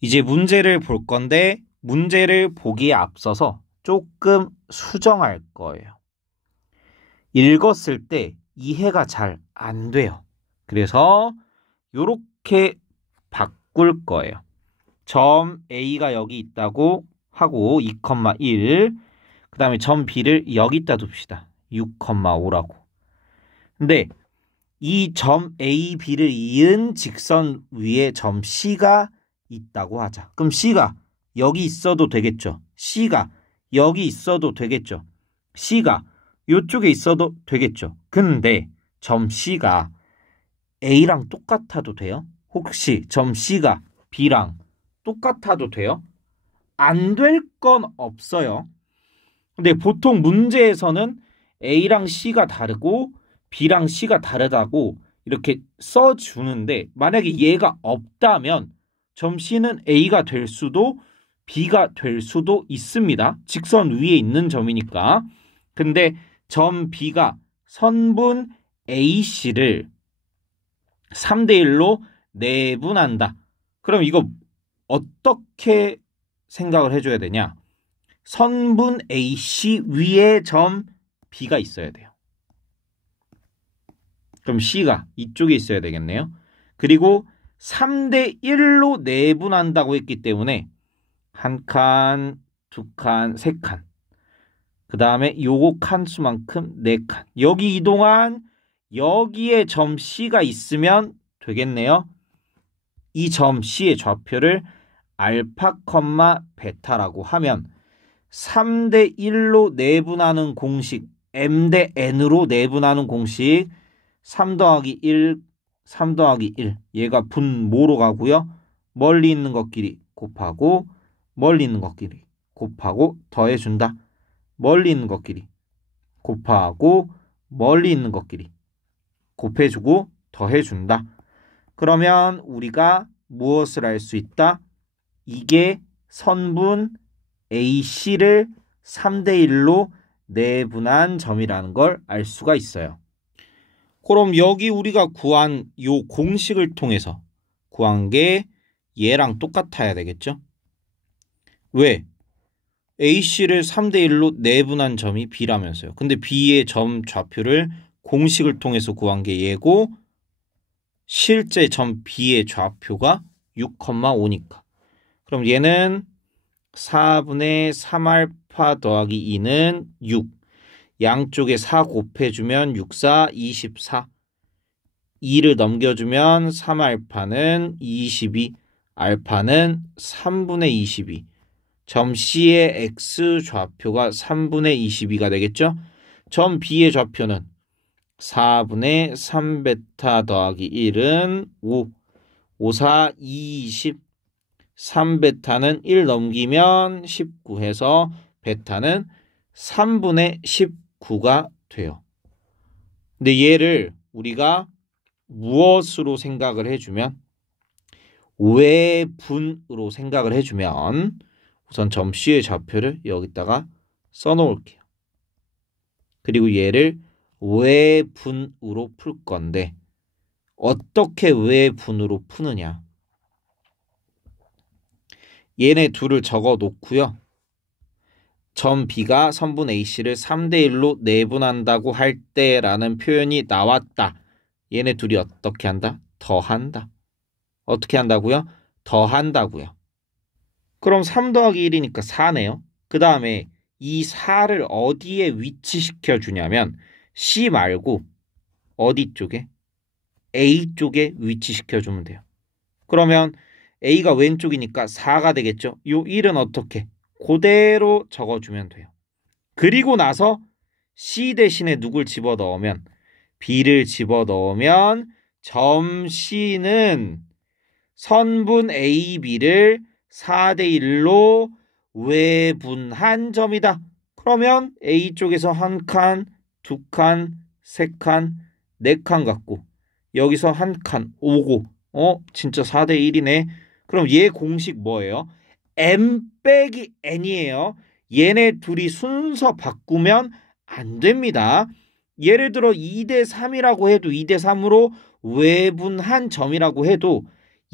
이제 문제를 볼 건데 문제를 보기에 앞서서 조금 수정할 거예요. 읽었을 때 이해가 잘 안 돼요. 그래서 이렇게 바꿀 거예요. 점 A가 여기 있다고 하고 2,1, 그 다음에 점 B를 여기다 둡시다. 6,5라고. 근데 이 점 A, B를 이은 직선 위에 점 C가 있다고 하자. 그럼 C가 여기 있어도 되겠죠. C가 여기 있어도 되겠죠. C가 이쪽에 있어도 되겠죠. 근데 점 C가 A랑 똑같아도 돼요? 혹시 점 C가 B랑 똑같아도 돼요? 안 될 건 없어요. 근데 보통 문제에서는 A랑 C가 다르고 B랑 C가 다르다고 이렇게 써주는데 만약에 얘가 없다면 점 C는 A가 될 수도 B가 될 수도 있습니다. 직선 위에 있는 점이니까. 근데 점 B가 선분 AC를 3대1로 내분한다. 그럼 이거 어떻게 생각을 해줘야 되냐? 선분 AC 위에 점 B가 있어야 돼요. 그럼 C가 이쪽에 있어야 되겠네요. 그리고 3대1로 내분한다고 했기 때문에 한 칸, 두 칸, 세 칸. 그 다음에 요거 칸수만큼 네 칸. 여기 이동한 여기에 점 C가 있으면 되겠네요. 이 점 C의 좌표를 알파, 베타라고 하면 3대1로 내분하는 공식, M 대 N으로 내분하는 공식 3 더하기 1, 3 더하기 1. 얘가 분모로 가고요. 멀리 있는 것끼리 곱하고 멀리 있는 것끼리 곱하고 더해준다. 멀리 있는 것끼리 곱하고 멀리 있는 것끼리 곱해주고 더해준다. 그러면 우리가 무엇을 알 수 있다? 이게 선분 AC를 3대1로 내분한 점이라는 걸 알 수가 있어요. 그럼 여기 우리가 구한 요 공식을 통해서 구한 게 얘랑 똑같아야 되겠죠? 왜? AC를 3대1로 내분한 점이 B라면서요. 근데 B의 점 좌표를 공식을 통해서 구한 게 얘고 실제 점 B의 좌표가 6,5니까. 그럼 얘는 4분의 3알파 더하기 2는 6. 양쪽에 4 곱해주면 6, 4, 24. 2를 넘겨주면 3알파는 22. 알파는 3분의 22. 점 C의 X 좌표가 3분의 22가 되겠죠? 점 B의 좌표는 4분의 3베타 더하기 1은 5. 5, 4, 20. 3베타는 1 넘기면 19 해서 베타는 3분의 19가 돼요. 근데 얘를 우리가 무엇으로 생각을 해주면 외분으로 생각을 해주면 우선 점 C의 좌표를 여기다가 써놓을게요. 그리고 얘를 외분으로 풀 건데 어떻게 외분으로 푸느냐. 얘네 둘을 적어 놓고요. 점 B가 선분 AC를 3대1로 내분한다고 할 때라는 표현이 나왔다. 얘네 둘이 어떻게 한다? 더한다. 어떻게 한다고요? 더한다고요. 그럼 3 더하기 1이니까 4네요. 그 다음에 이 4를 어디에 위치시켜 주냐면 C 말고 어디 쪽에? A 쪽에 위치시켜 주면 돼요. 그러면 A가 왼쪽이니까 4가 되겠죠. 요 1은 어떻게? 그대로 적어주면 돼요. 그리고 나서 C 대신에 누굴 집어넣으면 B를 집어넣으면 점 C는 선분 A, B를 4대1로 외분한 점이다. 그러면 A 쪽에서 한 칸, 두 칸, 세 칸, 네 칸 갖고 여기서 한 칸 오고 진짜 4대1이네. 그럼 얘 공식 뭐예요? M 빼기 N이에요. 얘네 둘이 순서 바꾸면 안 됩니다. 예를 들어 2대3이라고 해도 2대3으로 외분한 점이라고 해도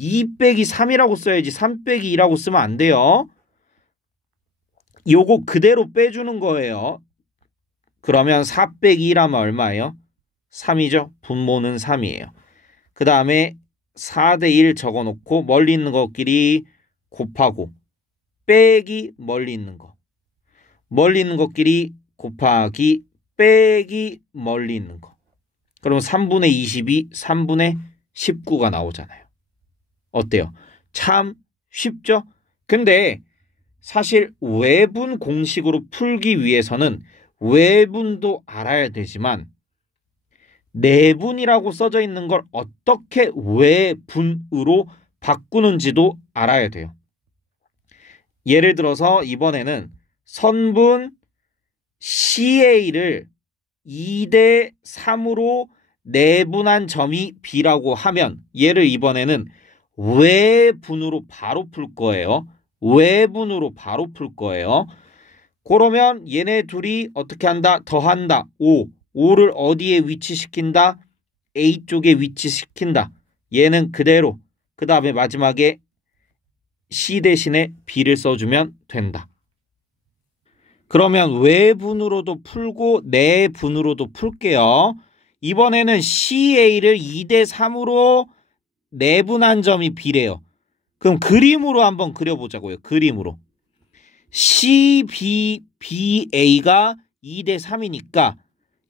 2 빼기 3이라고 써야지 3 빼기 2라고 쓰면 안 돼요. 요거 그대로 빼주는 거예요. 그러면 4 빼기 2라면 얼마예요? 3이죠. 분모는 3이에요. 그 다음에 4대 1 적어놓고 멀리 있는 것끼리 곱하고 빼기 멀리 있는 거. 멀리 있는 것끼리 곱하기 빼기 멀리 있는 거. 그럼 3분의 22, 3분의 19가 나오잖아요. 어때요? 참 쉽죠? 근데 사실 외분 공식으로 풀기 위해서는 외분도 알아야 되지만 내분이라고 써져 있는 걸 어떻게 외분으로 바꾸는지도 알아야 돼요. 예를 들어서 이번에는 선분 CA를 2대 3으로 내분한 점이 B라고 하면 얘를 이번에는 외분으로 바로 풀 거예요. 외분으로 바로 풀 거예요. 그러면 얘네 둘이 어떻게 한다? 더한다. 5를 어디에 위치시킨다? A 쪽에 위치시킨다. 얘는 그대로. 그 다음에 마지막에 C 대신에 B를 써주면 된다. 그러면 외분으로도 풀고 내분으로도 풀게요. 이번에는 CA를 2대 3으로 내분한 점이 B래요. 그럼 그림으로 한번 그려보자고요. 그림으로. CBA가 2대 3이니까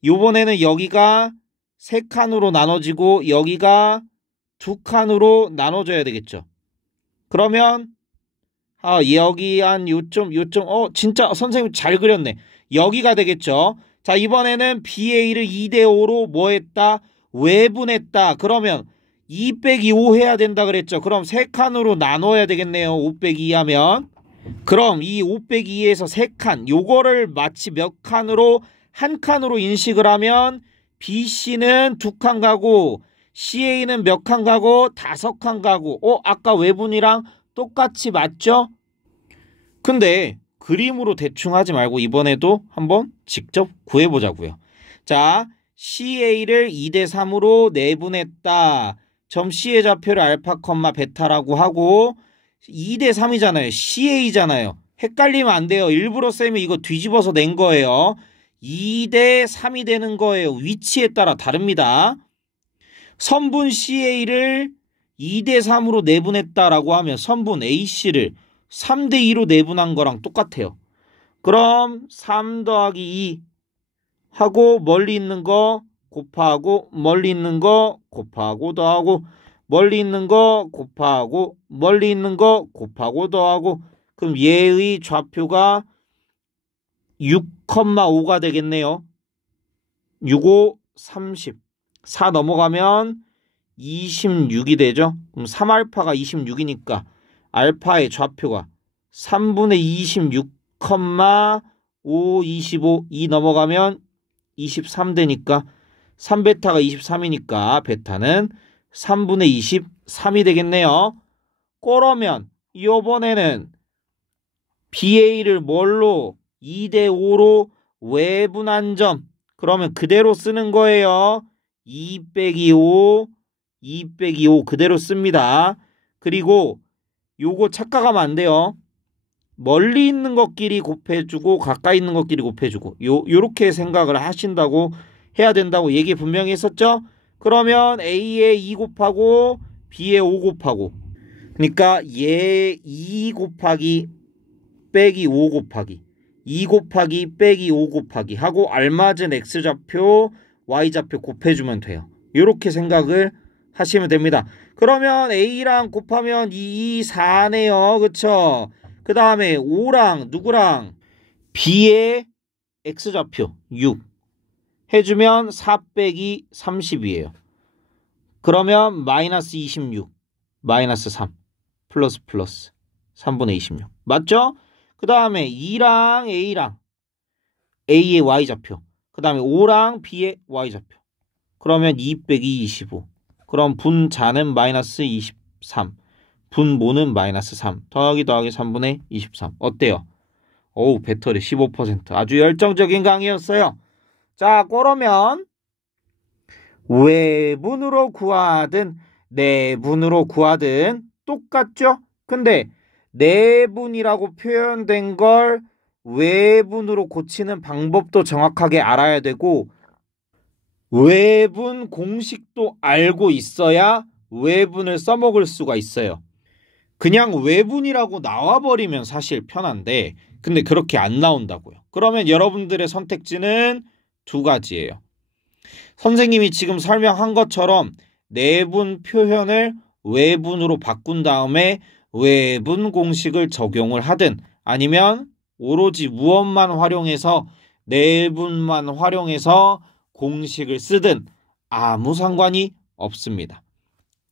요번에는 여기가 3칸으로 나눠지고 여기가 2칸으로 나눠져야 되겠죠. 그러면 여기 한 요점 진짜 선생님 잘 그렸네. 여기가 되겠죠. 자, 이번에는 BA를 2대 5로 뭐 했다? 외분했다. 그러면 2 빼기 5 해야 된다 그랬죠. 그럼 3칸으로 나눠야 되겠네요. 5 빼기 2 하면. 그럼 이 5 빼기 2에서 3칸 요거를 마치 몇 칸으로 한 칸으로 인식을 하면 BC는 2칸 가고 CA는 몇 칸 가고 5칸 가고 아까 외분이랑 똑같이 맞죠? 근데 그림으로 대충 하지 말고 이번에도 한번 직접 구해보자고요. 자, CA를 2대 3으로 내분했다. 점 C의 좌표를 알파, 베타라고 하고 2대 3이잖아요. CA잖아요. 헷갈리면 안 돼요. 일부러 쌤이 이거 뒤집어서 낸 거예요. 2대 3이 되는 거예요. 위치에 따라 다릅니다. 선분 CA를 2대 3으로 내분했다라고 하면 선분 AC를 3대 2로 내분한 거랑 똑같아요. 그럼 3 더하기 2 하고 멀리 있는 거 곱하고 멀리 있는 거 곱하고 더하고 멀리 있는 거 곱하고 멀리 있는 거 곱하고 더하고 그럼 얘의 좌표가 6,5가 되겠네요. 6, 5, 30. 4 넘어가면 26이 되죠. 그럼 3알파가 26이니까 알파의 좌표가 3분의 26, 5, 25, 2 넘어가면 23 되니까 3베타가 23이니까 베타는 3분의 23이 되겠네요. 그러면 이번에는 BA를 뭘로 2대 5로 외분한 점 그러면 그대로 쓰는 거예요. 2 빼기 5 2 빼기 5 그대로 씁니다. 그리고 요거 착각하면 안 돼요. 멀리 있는 것끼리 곱해주고 가까이 있는 것끼리 곱해주고 요렇게 생각을 하신다고 해야 된다고 얘기 분명히 했었죠. 그러면 A에 2 곱하고 B에 5 곱하고 그러니까 얘 2 곱하기 빼기 5 곱하기 2 곱하기 빼기 5 곱하기 하고 알맞은 X좌표 Y좌표 곱해주면 돼요. 요렇게 생각을 하시면 됩니다. 그러면 A랑 곱하면 2, 4네요. 그쵸? 그 다음에 5랑 누구랑 B의 X좌표 6 해주면 4 빼기 30이에요. 그러면 마이너스 26 마이너스 3 플러스 3분의 26 맞죠? 그 다음에 2랑 A랑 A의 Y좌표 그 다음에 5랑 B의 Y좌표 그러면 2 빼기 25 그럼 분자는 마이너스 23 분모는 마이너스 3 더하기 3분의 23 어때요? 어우 배터리 15% 아주 열정적인 강의였어요. 자 그러면 외분으로 구하든 내분으로 구하든 똑같죠? 근데 내분이라고 표현된 걸 외분으로 고치는 방법도 정확하게 알아야 되고 외분 공식도 알고 있어야 외분을 써먹을 수가 있어요. 그냥 외분이라고 나와버리면 사실 편한데 근데 그렇게 안 나온다고요. 그러면 여러분들의 선택지는 두 가지예요. 선생님이 지금 설명한 것처럼 내분 표현을 외분으로 바꾼 다음에 외분 공식을 적용을 하든 아니면 오로지 무엇만 활용해서 내분만 활용해서 공식을 쓰든 아무 상관이 없습니다.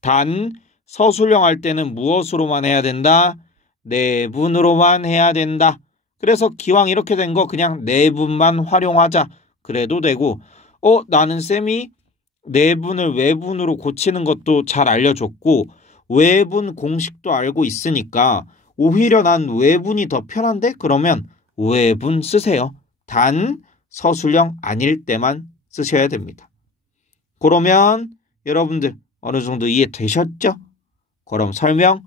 단 서술형 할 때는 무엇으로만 해야 된다? 내분으로만 해야 된다. 그래서 기왕 이렇게 된 거 그냥 내분만 활용하자. 그래도 되고 나는 쌤이 내분을 외분으로 고치는 것도 잘 알려줬고 외분 공식도 알고 있으니까 오히려 난 외분이 더 편한데? 그러면 외분 쓰세요. 단 서술형 아닐 때만 쓰셔야 됩니다. 그러면 여러분들 어느 정도 이해되셨죠? 그럼 설명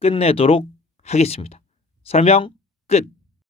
끝내도록 하겠습니다. 설명 끝!